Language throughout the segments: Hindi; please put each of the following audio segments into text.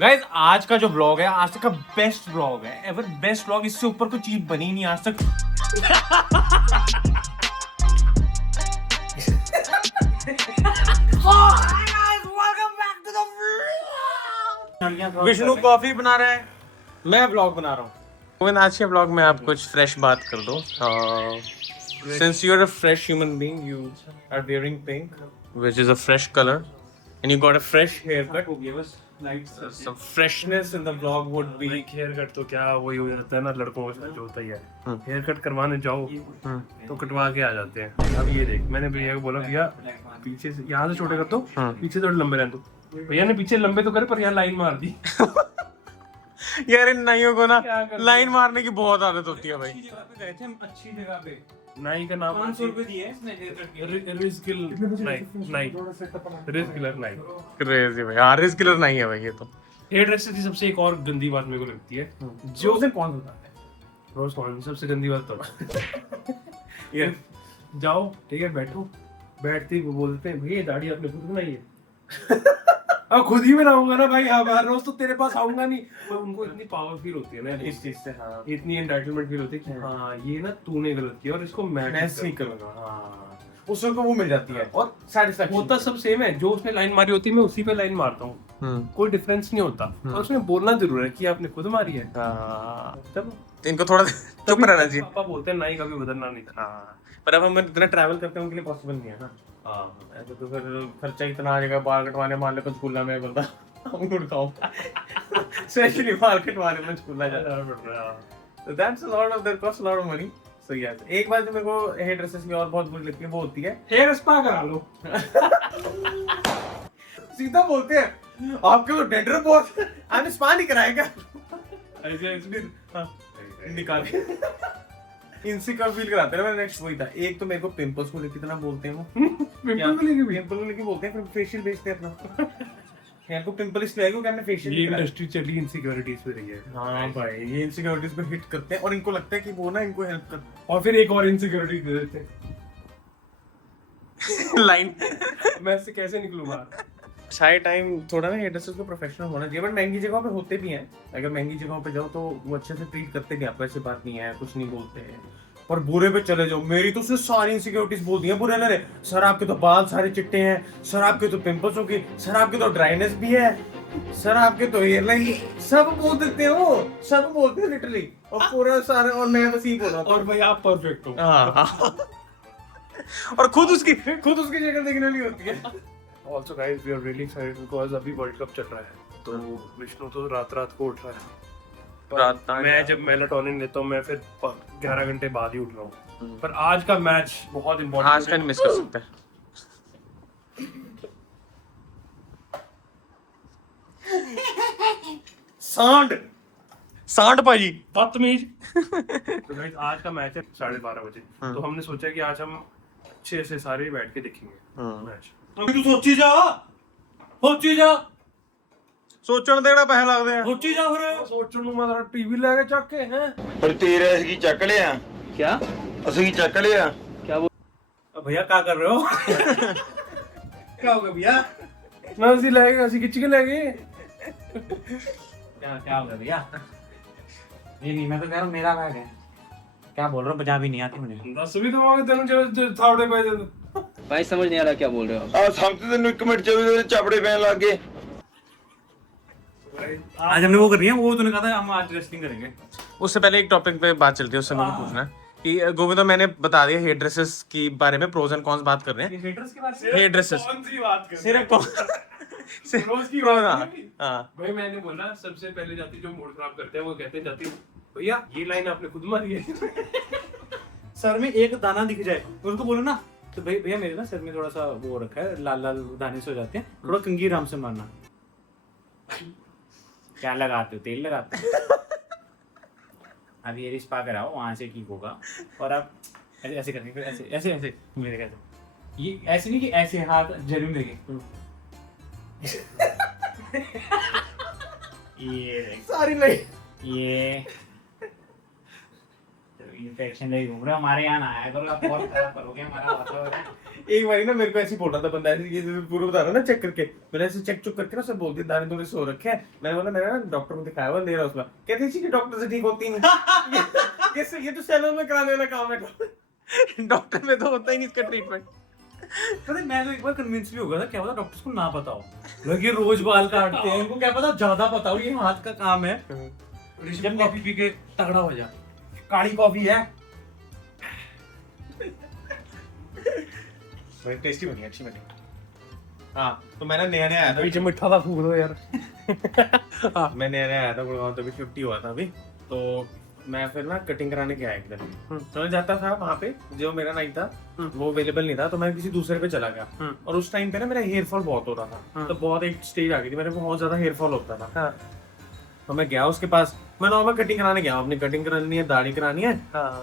गाइस आज का जो ब्लॉग है आज तक का बेस्ट ब्लॉग है एवर बेस्ट ब्लॉग। इससे ऊपर कोई चीज बनी नहीं आज तक। विष्णु कॉफी बना रहा है, मैं ब्लॉग बना रहा हूँ। गोविंद आज के ब्लॉग में आप कुछ फ्रेश बात कर दो। Since you're a fresh human being, you are wearing pink, which is a fresh color, and you got a fresh haircut. Some freshness in the vlog would be. Haircut तो क्या वही हो जाता है ना, लड़कों के साथ जो होता ही है। हेयर कट करवाने जाओ तो कटवा के आ जाते हैं। अब ये देख, मैंने भैया को बोला भैया पीछे से यहाँ से छोटे कर दो, पीछे थोड़े लंबे रहने दो। भैया ने पीछे लंबे तो करे पर यहाँ लाइन मार दी। यार इन नाइयों को ना लाइन मारने की बहुत आदत होती है भाई। गए थे हम अच्छी जगह पे, नाई का नाम 500 रुपए दिए इसने हेयर कट के। रिस्किल नाई रिस्किलर नाई। क्रेजी भाई, हाँ रिस्क किलर नहीं है भाई ये तो। हेयर ड्रेसर की सबसे एक और गंदी बात मेरे को लगती है, जो से कौन होता है रोज कौन सबसे गंदी बात तो ये जाओ ठीक है, बैठो, बैठते ही वो बोलते हैं भैया दाढ़ी आपने खुद बनाई है। अब खुद ही बनाऊंगा ना भाई, अब हर रोज तो तेरे पास आऊंगा नहीं। पर उनको इतनी पावर फील होती है ना इस चीज से। हाँ इतनी एंटाइटलमेंट फील होती है कि हाँ ये ना तूने गलत किया और इसको मैं नहीं करूंगा। हाँ उसको वो मिल जाती है और सेटिस्फैक्शन होता सब सेम है, जो उसने लाइन मारी होती है मैं उसी पे लाइन मारता हूँ, कोई डिफरेंस नहीं होता। और उसमें बोलना जरूर है कि आपने खुद मारी है। तब इनको थोड़ा चुप रहना चाहिए। पापा बोलते हैं नाई कभी बदलना नहीं था। हाँ पर अब हम इतना ट्रैवल करते हैं उनके लिए पॉसिबल नहीं है ना। ऐसे तो फिर खर्चा इतना आ जाएगा बाल कटवाने, मान लो पंचकूला में बंदा अंगूर खाऊंगा स्पेशली बाल कटवाने पंचकूला जाना पड़ रहा है। तो that's a lot of that cost a lot of money. So yes, एक बात जो मेरे को हेयर ड्रेसेस की और बहुत बुरी लगती है वो होती है हेयर स्पा करा लो। सीधा बोलते हैं आपके तो डेंड्रफ बहुत है, आपने स्पा नहीं कराएगा ऐसे निकाल इनसे कब फील कराते हैं। नेक्स्ट वही था, एक तो मेरे को पिंपल्स को लेके कितना बोलते हैं वो, पिंपल को लेके भी पिंपल को लेके बोलते हैं, फिर फेशियल भेजते हैं अपना यार को पिंपल इसलिए आएगा कि हमने फेशियल ये नहीं कराया। इंडस्ट्री चली इनसिक्योरिटीज पे रही है। हाँ भाई ये इनसिक्योरिटीज पे हिट करते हैं और इनको लगता है कि वो ना इनको हेल्प कर और फिर एक और इनसिक्योरिटी दे देते हैं, लाइन मैं इससे कैसे निकलूंगा। शायद टाइम थोड़ा ना हेयर ड्रेसर्स को प्रोफेशनल होना चाहिए, बट महंगी जगहों पे होते भी हैं। अगर महंगी जगहों पे जाओ तो वो अच्छे से ट्रीट करते भी, आपको ऐसी बात नहीं है, कुछ नहीं बोलते हैं। और बुरे पे चले जाओ, मेरी तो उसने सारी इनसिक्योरिटीज बोल दी हैं बुरे ने। सर आपके तो बाल सारे चिट्टे हैं, सर आपके तो पिंपल्स हो गई, सर आपके तो ड्राइनेस भी है, सर आपके तो हेयर लाइन, सब बोल देते हैं वो, सब बोलते हैं लिटरली। और पूरा सारे, और मैं बस यही बोल रहा और भाई आप परफेक्ट हो। हूँ और खुद उसकी शक्ल देखने वाली होती है। Also guys, we are really excited because अभी वर्ल्ड कप चल रहा है, तो विष्णु तो रात रात को उठ रहा है। मैं जब मेलाटोनिन लेता हूँ मैं फिर 11 घंटे बाद ही उठ रहा हूँ। पर आज का मैच बहुत इम्पोर्टेंट, आज का नहीं मिस कर सकते। सांड पाजी बदतमीज। तो गाइस आज का मैच है 12:30 बजे, तो हमने सोचा कि आज हम अच्छे से सारे बैठ के देखेंगे मैच। अभी तू सोची जा सोचण ਦੇ ਕਿਹੜਾ ਪੈਸੇ ਲੱਗਦੇ ਆ। सोची जा फिर। सोचਣ ਨੂੰ ਮੈਂ टीवी ਲੈ के ਚੱਕ के हैं। पर तेरे असगी चक लिया क्या असगी चक लिया भैया क्या कर रहे हो? क्या होगा भैया? ना ਅਸੀਂ ਲੈ ਗਏ, ਅਸੀਂ ਖਿੱਚ ਕੇ ਲੈ ਗਏ। क्या होगा भैया? नहीं मैं तो कह रहा हूँ मेरा बैग है। क्या बोल रहा हूँ, पंजाबी नहीं आती मुझे। ਦੱਸ ਵੀ ਦਵਾਂਗੇ ਤੈਨੂੰ ਜੇ ਥਾਵੜੇ ਪੈ ਜਾਂਦੇ। भाई समझ नहीं आ रहा क्या बोल रहे हो आप। आ समझते तेन एक मिनट च चापड़े पैन लग गए। आज हमने वो करनी है, वो तूने कहा था हम आज रेसलिंग करेंगे। उससे पहले एक टॉपिक पे बात चलती है, उससे मेरे को पूछना है कि गोविंद तो मैंने बता दिया हेयर ड्रेसेस की बारे में, प्रोज एंड कॉन्स बात कर रहे हैं। हेटर्स के बारे में हेयर ड्रेसेस कौन सी बात कर सिर्फ कौन रोज की बात हाँ, नहीं। हाँ भाई मैंने बोला सबसे पहले जाती जो मूड खराब करते हैं वो कहते हैं जाती भैया ये लाइन आपने खुद मारी है। सर में एक दाना दिख जाए उसको बोलो ना, तो भैया मेरे ना सर में थोड़ा सा वो रखा है, लाल लाल दाने से हो जाते हैं, थोड़ा कंघी आराम से मारना। क्या लगाते हो, तेल लगाते हो? अब ये स्पा कराओ, वहां से ठीक होगा। और आप ऐसे ऐसे करके, फिर ऐसे ऐसे ऐसे मेरे कैसे, ये ऐसे नहीं कि ऐसे हाथ जरूर लेके ये सारी लाइन ये इन्फेक्शन नहीं घूम रहे हमारे यहाँ ना आया करो आप बहुत खराब करोगे हमारा वातावरण। एक बारी ना मेरे को ऐसे ही बोल रहा था बंदा, ऐसे ये जैसे पूरा बता रहा है ना चेक करके, मैंने ऐसे चेक चुक करके ना सब बोल दिया दाने थोड़े सो रखे हैं। मैंने बोला मेरा ना डॉक्टर में दिखाया हुआ ले रहा उसका, कहते हैं कि डॉक्टर से ठीक होती नहीं। ये तो सैलून में कराने वाला काम है, डॉक्टर में तो होता ही नहीं इसका ट्रीटमेंट। पता है, मैं तो एक बार कन्विंस भी हो गया था, क्या पता डॉक्टर्स को ना पता हो, लोग ये रोज बाल काटते हैं, इनको क्या पता ज्यादा पता हो, ये हाथ का काम है। जब कॉफी पी के तगड़ा हो जा, काली कॉफी है। टेस्टी बनी, अच्छी बनी। हाँ तो मैं ना नया नया आया था, पीछे मिठा था फूक दो यार। मैं नया नया आया था गुड़गांव, तभी 50 हुआ था अभी। तो मैं फिर ना कटिंग कराने गया एक दिन, तो मैं जाता था वहाँ पे, जो मेरा नाइट था वो अवेलेबल नहीं था, तो मैं किसी दूसरे पे चला गया। और उस टाइम पे ना मेरा हेयर फॉल बहुत हो रहा था, तो बहुत एक स्टेज आ गई थी, मेरे को बहुत ज्यादा हेयर फॉल होता था। तो मैं गया उसके पास, मैं नॉर्मल कटिंग कराने गया, अपनी कटिंग करानी है, दाढ़ी करानी है।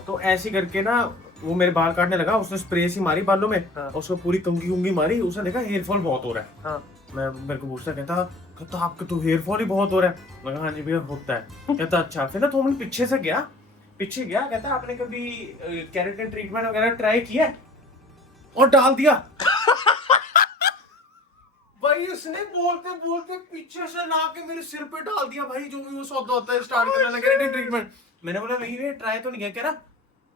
तो ऐसे करके ना वो मेरे बाल काटने लगा, उसने स्प्रे सी मारी बालों में, उसको पूरी कंघी उंगी मारी, उसने देखा हेयर फॉल बहुत हो रहा है। मैं मेरे को पूछता, कहता आपका तो हेयर फॉल ही बहुत हो रहा है। मैं कहा हाँ जी भैया होता है। कहता अच्छा। फिर ना तो हमने पीछे गया, कहता आपने कभी केराटिन ट्रीटमेंट वगैरह ट्राई किया है? और डाल दिया। भाई उसने बोलते बोलते पीछे से ला के मेरे सिर पे डाल दिया, भाई जो भी वो सौदा होता है स्टार्ट करने लगा केराटिन ट्रीटमेंट। मैंने बोला नहीं रे ट्राई तो नहीं किया, कह रहा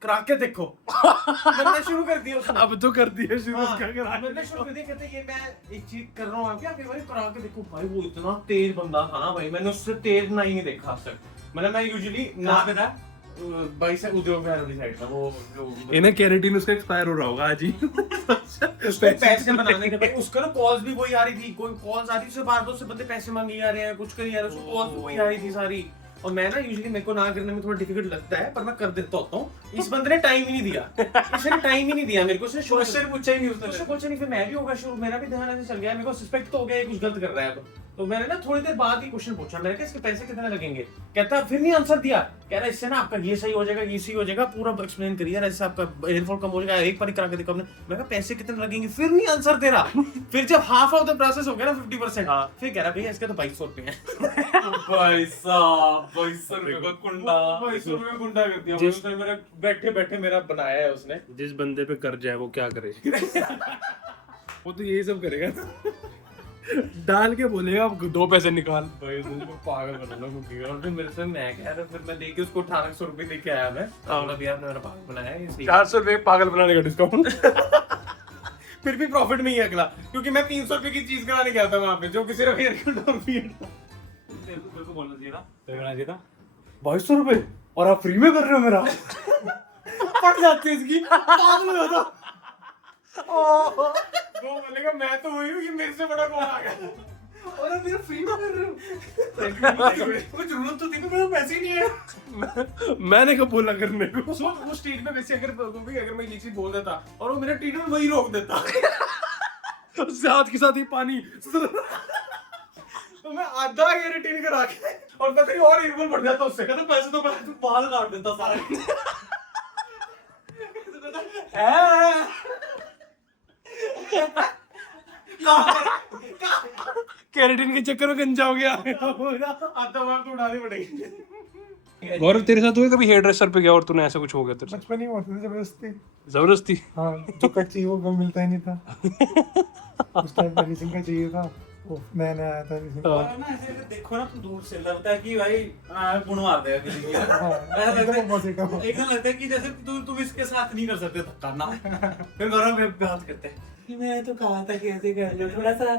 करा के देखो। मैंने शुरू कर दिया उसने। अब तो कर दिया शुरू। हाँ, मैंने शुरू कर दिया, कहते ये मैं एक चीज कर रहा हूँ आपके आगे, भाई करा के देखो। भाई वो इतना तेज बंदा था ना भाई, मैंने उससे तेज ना ही नहीं देखा आज तक। मतलब मैं यूजुअली ना पे था भाई से उद्योग विहार वाली साइड था वो जो इन्हें केराटिन उसका एक्सपायर हो रहा होगा आज ही। उसको पैसे बनाने के बाद उसका ना कॉल्स भी वही आ रही थी, कोई कॉल्स आ रही थी, बार बार उससे बंदे पैसे मांगी जा रहे हैं, कुछ करी जा रहे हैं, उसको कॉल्स भी वही आ रही थी सारी। और मैं ना यूजुअली मेरे को ना करने में थोड़ा डिफिकल्ट लगता है, पर मैं कर देता होता हूँ। इस बंदे ने टाइम ही नहीं दिया, इसने टाइम ही नहीं दिया मेरे को, उसने क्वेश्चन पूछा ही नहीं, उसने पूछा नहीं। फिर मैं भी होगा शुरू, मेरा भी ध्यान ऐसे चल गया, मेरे को सस्पेक्ट तो हो गया कुछ गलत कर रहा है। तो मैंने ना थोड़ी देर बाद ही क्वेश्चन पूछा, मैंने कहा इसके पैसे कितने लगेंगे? कहता फिर नहीं आंसर दिया, कह रहा इससे ना आपका ये सही हो जाएगा, ये सही हो जाएगा, पूरा एक्सप्लेन करिए ऐसे आपका हेयर फॉल कम हो जाएगा, एक बार करा के देखो। मैं कहा पैसे कितने लगेंगे? फिर नहीं आंसर दे रहा। फिर जब हाफ ऑफ द प्रोसेस हो गया ना 50%, फिर कह रहा भैया इसके तो 2200 रुपए हैं। भाई साहब 2200 रुपए का कुंडा। 2200 रुपए गुंडा कर दिया उसने, मेरा बैठे बैठे मेरा बनाया है उसने। जिस बंदे पे कर्ज है वो क्या करे? वो तो यही सब करेगा, डाल के बोलेगा 2 पैसे निकाल। भाई उसको पागल बनाना क्योंकि, और फिर मेरे से मैं कह रहा, फिर मैं देके उसको 1800 रुपए लेके आया मैं। मतलब यार मेरा पागल बनाया है, 400 रुपए पागल बनाने का डिस्काउंट। फिर भी प्रॉफिट में ही है अगला, क्योंकि मैं 300 रुपए की चीज कराने गया था वहां पे, जो कि सिर्फ हेयर कट और बियर्ड था। मेरे को बोलना चाहिए था, तो बोलना चाहिए था 2200 रुपए और आप फ्री में कर रहे हो मेरा। फट जाती है इसकी, पागल हो जाता। वो बोलेगा मैं तो वही हूँ, ये मेरे से बड़ा कौन आ गया। और आप मेरा फ्री में कर रहे हो। कुछ जरूरत तो थी, तो मेरे पैसे ही नहीं है। मैंने कब बोला करने को? वो स्टेज पे वैसे अगर मैं ये चीज बोल देता और वो मेरा ट्रीटमेंट वही रोक देता, साथ के साथ ही पानी। तो मैं आधा केराटिन करा के और मैं कहीं और इक्वल बढ़ जाता उससे। कहता पैसे तो मैं तू बाल काट देता सारे। केराटिन के चक्कर में गंजा हो गया। आधा बाल तो उड़ाने पड़ेगी। गौरव तेरे साथ हुआ कभी हेयर ड्रेसर पे गया और तूने ऐसा कुछ हो गया तेरे साथ? बचपन ही में होती थी जबरदस्ती। जबरदस्ती? हाँ, जो कट चाहिए वो कभी मिलता ही नहीं था। उस टाइम पर रेसिंग का चाहिए था, वो नया नया आया था रेसिंग। और ना ऐसे देखो ना तो दूर से लगता है कि भाई गुण मार देगा किसी की। ऐसा लगता है एकदम लगता है कि जैसे तुम इसके साथ नहीं कर सकते धक्का ना। फिर गौरव में बात करते हैं कि मैंने तो कहा था कि ऐसे कर लो थोड़ा सा।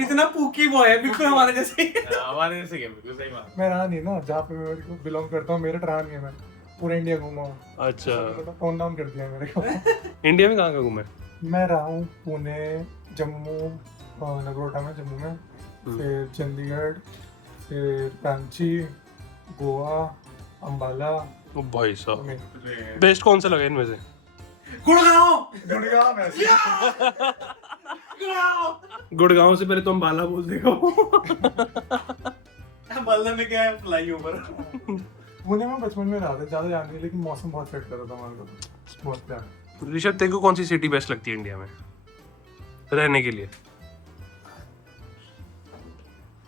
इतना पूकी बॉय है बिल्कुल हमारे जैसे। हमारे जैसे क्या, बिल्कुल सही बात। मैं रहा नहीं ना जहाँ पे मैं बिलोंग करता हूँ, मेरा रहा नहीं है। मैं पूरा इंडिया घूमा हूँ, अच्छा, टोन डाउन कर दिया मेरे को। इंडिया में कहाँ का घूमे? मैं रहा हूँ पुणे, जम्मू, नगरोटा में, जम्मू में, फिर चंडीगढ़, फिर रांची, गोवा, अंबाला। ओ भाई साहब, बेस्ट कौन सा लगा इनमें से? गुड़गांव में। गुड़गांव से पहले तो अंबाला बोल देगा। बल्ला में क्या है, फ्लाई ओवर। पुणे में बचपन में रहा था, ज्यादा याद नहीं, लेकिन मौसम बहुत सेट कर रहा था हमारे को, बहुत प्यार। ऋषभ तेरे को कौन सी सिटी बेस्ट लगती है इंडिया में रहने के लिए?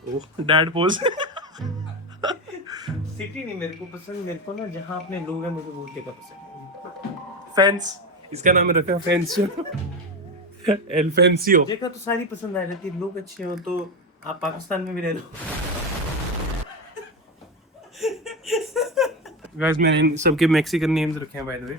ओह डैड पोज। सिटी नहीं मेरे को पसंद, मेरे को ना जहाँ अपने लोग हैं मुझे वो जगह पसंद फैंस, इसका नाम रखा फैंसियो। एल फैंसियो। है। जगह तो सारी पसंद आ जाती है, लोग अच्छे हो तो आप पाकिस्तान में भी रह लो। गाइस मैंने इन सबके मैक्सिकन नेम्स रखे हैं बाय द वे।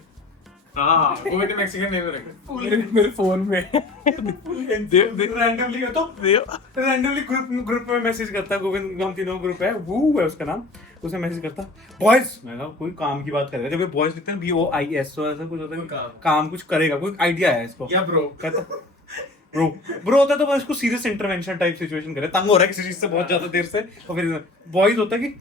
हाँ वो भी मैक्सिकन नेम रखे मेरे फोन में। रैंडमली का तो रैंडमली ग्रुप में मैसेज करता, गोविंद हम तीनों ग्रुप है, वो है उसका नाम, उसमें मैसेज करता बॉयज। मैं कहा कोई काम की बात कर रहे हैं, जब बॉयज लिखते हैं BOIS तो ऐसा कुछ होता है काम कुछ करेगा, कोई आइडिया है इसको या ब्रो कहता ब्रो होता है तो बस इसको सीरियस इंटरवेंशन टाइप सिचुएशन करे, तंग हो रहा है किसी चीज से बहुत ज्यादा देर से, और फिर बॉयज होता है कि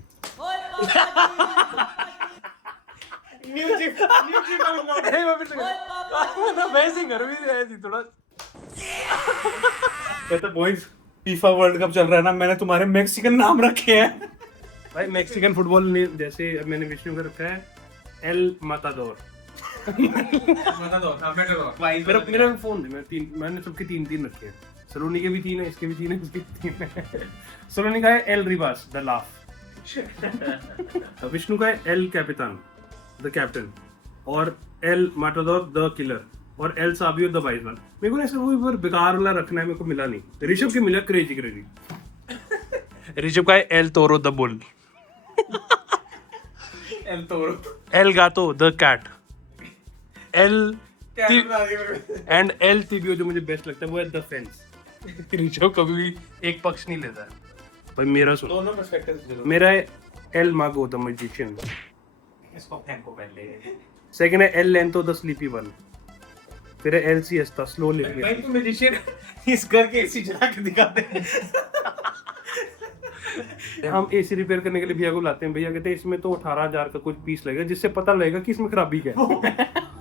कहता बॉयज फीफा वर्ल्ड कप चल रहा है ना, मैंने तुम्हारे मैक्सिकन नाम रखे हैं। भाई मैक्सिकन फुटबॉल ने जैसे अब मैंने विष्णु का रखा है एल माताडोर। मेरा फोन दे, मैंने सबके तीन रखे हैं। सलोनी के भी 3 है, इसके भी 3 है, इसके भी 3 है। सलोनी का है एल रिबास द लाफ। विष्णु का है एल कैपिटन द कैप्टन, और एल माटाडोर द किलर, और एल साबियो द वाइज वन। मेरे को ऐसा कोई पर बेकार वाला रखना है, मेरे को मिला नहीं। ऋषभ के मिला क्रेजी क्रेजी। ऋषभ का है El Toro the bull, El Gato the cat, एल एंड एल टीबीओ जो मुझे बेस्ट लगता है वो है द फेंस। ऋषभ कभी भी एक पक्ष नहीं लेता है। भाई मेरा सुनो, दोनों पर्सपेक्टिव मेरा है एल मागो द मैजिशियन, इसको फेंको पहले। सेकंड है एल लेंतो द स्लीपी वन, फिर है एल सिएस्ता स्लो लिविंग। भाई तू मैजिशियन इस घर के एसी चला के दिखा दे। हम एसी रिपेयर करने के लिए भैया को लाते हैं, भैया कहते हैं इसमें तो 18,000 का कुछ पीस लगेगा, जिससे पता लगेगा कि इसमें खराबी क्या है।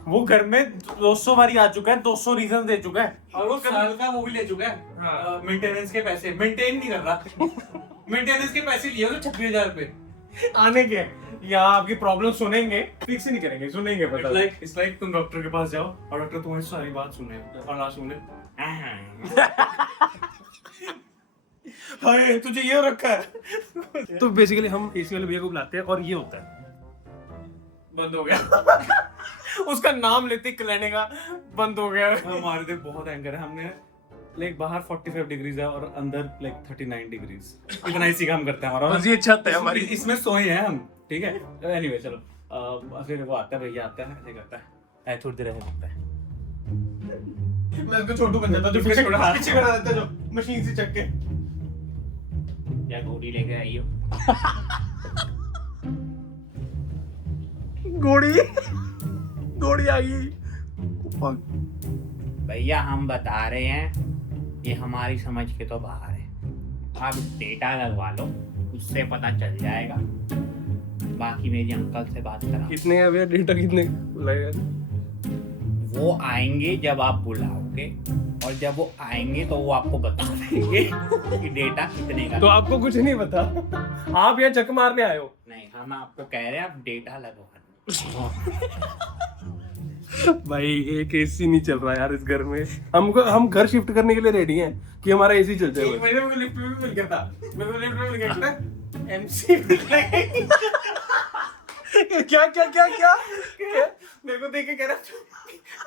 वो घर में 200 बारी आ चुका है, 200 रीजन दे चुका है, और वो साल का वो भी ले चुका है मेंटेनेंस के पैसे, मेंटेन नहीं कर रहा। मेंटेनेंस के पैसे लिए तो 26,000 रुपए आने के, यहाँ आपकी प्रॉब्लम सुनेंगे, फिक्स नहीं करेंगे, सुनेंगे। पता इट्स लाइक तुम डॉक्टर के पास जाओ और डॉक्टर तुम्हारी सारी बात सुने और ना सुने, हाय तुझे ये रखा है। तो बेसिकली हम एसी वाले भैया को बुलाते हैं और ये होता है बंद हो गया। उसका नाम लेते ही लेने का बंद हो गया। हमारे देख बहुत एंकर है, हमने लाइक बाहर 45 डिग्रीज है और अंदर लाइक 39 डिग्रीज, इतना इसी काम करते हैं हमारा। बस ये छत है हमारी, इसमें सोए हैं हम, ठीक है। एनीवे चलो, फिर वो आता है, भैया आता है, ऐसे करता है, थोड़ी देर ऐसे करता है, मैं उसको छोटू बन जाता जो पीछे करा देता जो मशीन से चक के, या घोड़ी लेके आई हो। घोड़ी आ गई। भैया हम बता रहे हैं, ये हमारी समझ के तो बाहर है। आप डेटा लगवा लो, उससे पता चल जाएगा। बाकी मेरी अंकल से बात करा, कितने है भैया डेटा, कितने लगेगा? वो आएंगे जब आप बुलाओगे, और जब वो आएंगे तो वो आपको बता देंगे कि डेटा कितने का। तो आपको कुछ नहीं पता, आप यहाँ चक मारने आए हो। नहीं, हम आपको कह रहे हैं आप डेटा लगवा। भाई एक एसी नहीं चल रहा यार इस घर में, हम घर शिफ्ट करने के लिए रेडी हैं कि हमारा एसी चल जाए। एक महीने में लिफ्ट में भी मिल गया था, मेरे को लिफ्ट में मिल गया था, एमसी क्या क्या क्या क्या मेरे को देख के कह रहा,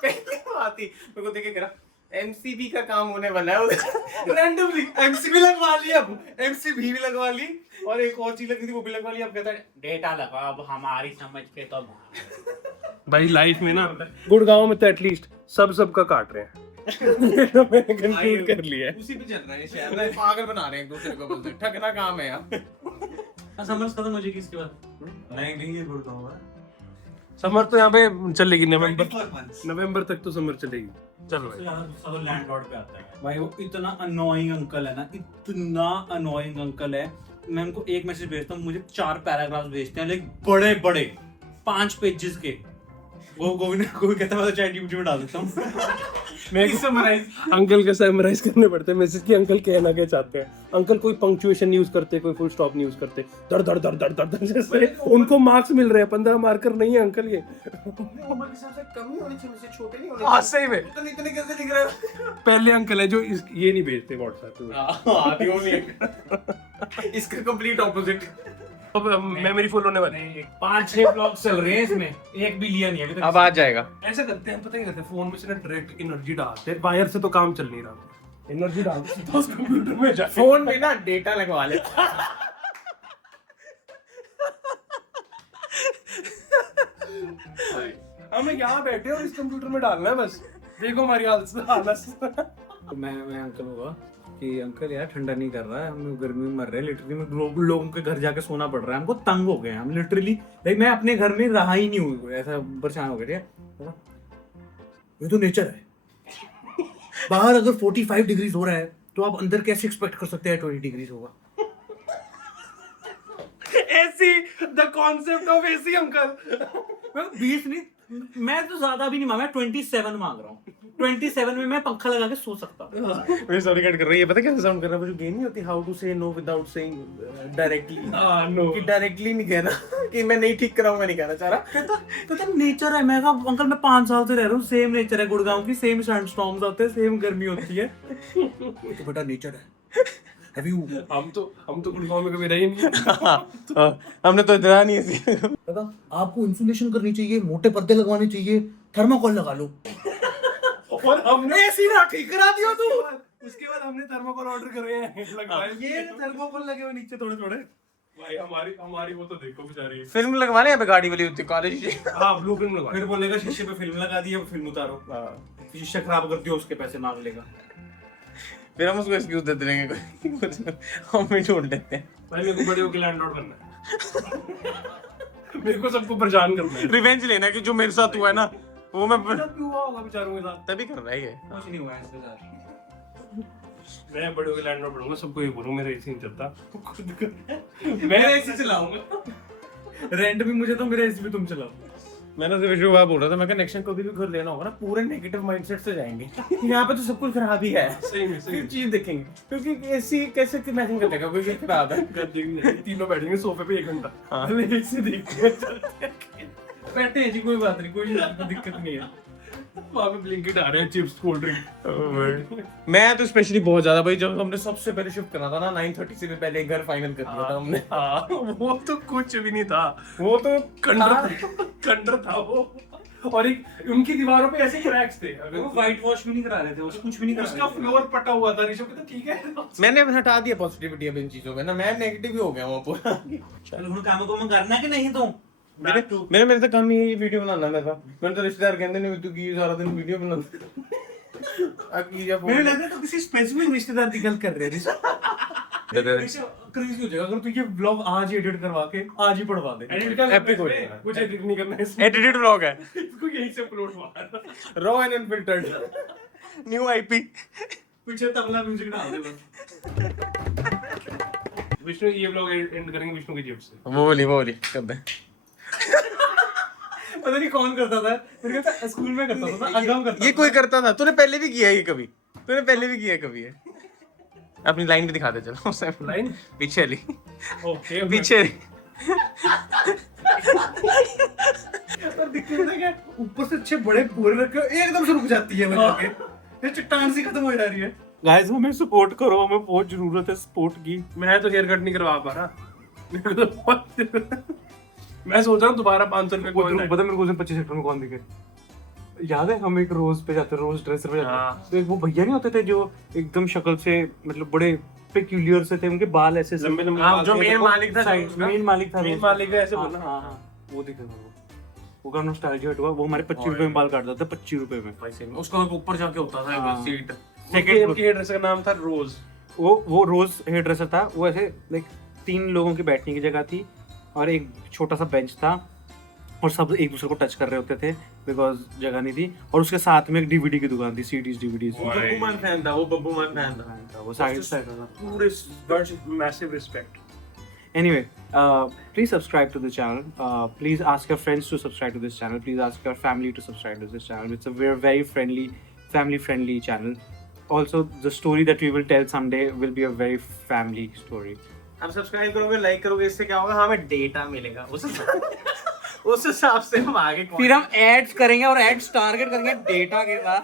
पहली बात ही मेरे को देख के कह रहा एमसीबी का काम होने वाला है। रैंडमली एमसीबी लगवा ली, अब एमसीबी भी लगवा ली, और एक और चीज लगी थी वो भी लगवा ली। अब कहता है डेटा लगाओ, अब हमारी समझ के तो बाहर। भाई लाइफ में ना गुड़गांव में तो एटलीस्ट सबका काट रहे हैं। मैंने कंक्लूड कर लिया है। उसी पे चल रहा है शहर में, पागल बना रहे हैं एक दूसरे को, बोलते ठगना काम है यार। समझ खत्म हो जाएगी इसके बाद। नहीं ये गुड़गांव है, समर तो यहाँ पे चलेगी, नवंबर तक तो समर चलेगी। चलो भाई, लैंडलॉर्ड पे आता है भाई वो इतना अनोइंग अंकल है ना, इतना अनोइंग अंकल है। मैं उनको एक मैसेज भेजता हूँ, मुझे 4 पैराग्राफ भेजते हैं, लाइक बड़े बड़े 5 पेजेस के। वो गोविंद कहता है मैं तो चैट जीपीटी में डाल देता हूँ। मैं अंकल का समराइज करने पड़ते हैं मैसेज की, अंकल कहना क्या चाहते हैं। अंकल कोई पंक्चुएशन यूज करते, कोई फुल स्टॉप यूज करते, दर दर दर दर दर दर जैसे उनको मार्क्स मिल रहे हैं। 15 मार्कर नहीं है अंकल ये। उम्र के हिसाब से कम ही होनी चाहिए, मुझसे छोटे नहीं होने हाँ सही में, चाहिए। इतने कैसे दिख रहे हो? पहले अंकल है जो ये नहीं भेजते व्हाट्सएप पे। इसका कंप्लीट ऑपोजिट। अब मेमोरी फुल होने वाली है। 5-6 ब्लॉग चल रहे हैं इसमें, एक भी लिया नहीं है अभी तक। अब आ जाएगा। ऐसा करते हैं, पता क्या करते हैं, फोन में से ना डायरेक्ट एनर्जी डालते हैं, वायर से तो काम चल नहीं रहा, एनर्जी डालते हैं तो उस कंप्यूटर में जाके फोन में ना डेटा लगवा ले। हमें यहाँ बैठे और इस कंप्यूटर में डालना है बस। देखो हमारी हालत। तो मैं अंकल होगा कि अंकल यार ठंडा नहीं कर रहा है, हम लोग गर्मी में मर रहे हैं, लिटरली में लोगों के घर जाके सोना पड़ रहा है, हमको तंग हो गए हैं हम लिटरली। लाइक मैं अपने घर में रहा ही नहीं हूँ, ऐसा परेशान हो गया। ये तो नेचर है, बाहर अगर 45 डिग्री हो रहा है तो आप अंदर कैसे एक्सपेक्ट कर सकते हैं 20 डिग्री होगा। AC, the concept of AC uncle. 20 नहीं, मैं तो ज्यादा भी नहीं मांगा, 27 मांग रहा हूँ। 27 में मैं पंखा लगा के सो सकता हूँ। मेरी सॉरी कट कर रही है, पता कैसे साउंड कर रहा है, वो जो गेम नहीं होती how to say no without saying directly. No कि डायरेक्टली नहीं कहना कि मैं नहीं ठीक कराऊंगा, नहीं कहना चाह रहा। कहता नेचर है। मैं कहा अंकल मैं 5 साल से रह रहा हूँ, सेम नेचर है गुड़गांव की, सेम सैंडस्टॉर्म्स आते हैं, सेम गर्मी होती है। तो बेटा नेचर है। हम तो गुड़गांव में कभी रहे नहीं। हमने तो इतना नहीं है। कहता आपको इंसुलेशन करनी चाहिए, मोटे पर्दे लगवाने चाहिए, थर्माकोल लगा लो। और हमने एसी ना ठीक करा दिया तू। उसके बाद हमने थर्माकोल ऑर्डर करे हैं, लगवाए। ये थर्माकोल लगे हुए नीचे थोड़े थोड़े। भाई हमारी वो तो देखो बेचारी। फिल्म लगवाने यहाँ पे गाड़ी वाली होती है कॉलेज। हाँ ब्लू फिल्म लगवा। फिर बोलेगा शीशे पे फिल्म लगा दी है, फिल्म उतारो। शीशा खराब कर दियो, उसके पैसे मांग लेगा। फिर हम उसको एक्सक्यूज देते रहेंगे, कुछ हम भी ढूंढ लेते हैं। भाई मेरे को बड़े होके लैंड आउट करना है। मेरे को सबको परेशान करना है। रिवेंज लेना कि जो मेरे साथ हुआ है ना वो मैं क्यों हुआ होगा बेचारों के साथ? तभी कर रहा है ये। कुछ नहीं हुआ है इसके साथ। मैं बड़े होके लैंड आउट करूंगा, सबको ये बोलूंगा मेरा एसी नहीं चलता, खुद कर मैं एसी चलाऊंगा। रेंट भी मुझे तो मेरा एसी भी तुम चलाओ। मैंने तो विशु बात बोल रहा था, मैं नेक्स्ट कभी भी घर लेना होगा ना पूरे नेगेटिव माइंडसेट से जाएंगे। यहाँ पे तो सब कुछ खराब ही है, सही में फिर चीज देखेंगे क्योंकि एसी कैसे मैचिंग कर लेगा, कोई चीज खराब है। तीनों बैठेंगे सोफे पे 1 घंटा। हाँ। पहले एसी देखते हैं। बैठे हैं जी, कोई बात नहीं, कोई दिक्कत नहीं है। वहाँ पे ब्लिंकिट आ रहे हैं, चिप्स कोल्ड ड्रिंक। मैं तो स्पेशली बहुत ज्यादा भाई, जब हमने सबसे पहले शिफ्ट करना था ना 9:30 से भी पहले एक घर फाइनल कर दिया था हमने। हाँ वो तो कुछ भी नहीं था, वो तो कंडर था वो। और एक उनकी दीवारों पे ऐसे क्रैक्स थे, अगर वो व्हाइट वॉश भी नहीं करा रहे थे, उसको कुछ भी नहीं करा उसका फ्लोर पटा हुआ था। ऋषभ कहता ठीक है। मैंने अब हटा दिया पॉजिटिविटी अब इन चीजों में ना, मैं नेगेटिव ही हो गया हूँ पूरा। चल हम काम को करना कि नहीं तो मेरे तो काम ही है ये वीडियो बनाना। मैंने तो रिश्तेदार कहते नहीं तू की सारा दिन वीडियो बना। मेरे लगता है तो किसी स्पेसिफिक रिश्तेदार की गल कर रहे हैं। क्रेजी हो जाएगा अगर तू ये व्लॉग आज ही एडिट करवा के आज ही पढ़वा दे। एडिट कर Epic हो जाएगा। कुछ एडिट नहीं करना है इसमें। एडिटेड व्लॉग है, इसको यहीं से अपलोड मारना। Raw and unfiltered, new IP. पीछे तबला म्यूजिक डाल दे बस। विष्णु ये व्लॉग एंड करेंगे विष्णु की जेब से। वो बोली कर दे। पता नहीं कौन करता था, मेरे कहता स्कूल में करता था ना, अगम करता ये कोई करता था, तूने पहले भी किया है ये कभी, तूने पहले भी किया है कभी ये। अपनी लाइन भी दिखा दे चलो। लाइन पीछे वाली, ओके पीछे। और दिक्कत है क्या, ऊपर से अच्छे बड़े बोरे रखे हो, एकदम से रुक जाती है वजह के, ये चट्टान सी खत्म हो जा रही है। गाइस हमें सपोर्ट करो, हमें बहुत जरूरत है सपोर्ट की। मैं तो हेयर कट नहीं करवा पा रहा। मेरे को तो बहुत मैं सोच रहा हूँ दोबारा 500 रुपए पता मेरे को उस दिन 25 सेक्टर में कौन दिखे, याद है हम एक रोज पे जाते, रोज ड्रेसर पे जाते, तो एक वो भैया नहीं होते थे जो एकदम शक्ल से मतलब बड़े पेक्यूलियर से थे, उनके बाल ऐसे लंबे लंबे हाँ, बाल जो थे, मेन देखो, मालिक था, मेन मालिक था, मेन मालिक है ऐसे हाँ, बोलना। हाँ, हाँ, वो दिखे था वो का नॉस्टैल्जिया हुआ। वो हमारे 25 रुपए में बाल काटता था, 25 रुपए में। पैसे में उसका ऊपर जाके होता था हाँ। सीट। सेकंड के हेयर ड्रेसर का नाम था रोज। वो रोज हेयर ड्रेसर था। वो ऐसे लाइक 3 लोगों की बैठने की जगह थी और एक छोटा सा बेंच था और सब एक दूसरे को टच कर रहे होते थे बिकॉज जगह नहीं थी। और उसके साथ में एक डीवीडी की दुकान थी, सीडीज डीवीडीज। बब्बू मान फैन था वो, बब्बू मान फैन था वो साइड साइड था। पूरे massive respect. Anyway, please subscribe to the channel. Please ask your friends to subscribe to this channel. Please ask your family to subscribe to this channel. It's a very friendly, family-friendly channel. Also, the story that we will tell someday will be a very family story. हम सब्सक्राइब करोगे, लाइक करोगे, इससे क्या होगा, हमें डेटा मिलेगा। उस हिसाब से हम आगे फिर हम एड्स करेंगे और एड्स टारगेट करेंगे डेटा के साथ।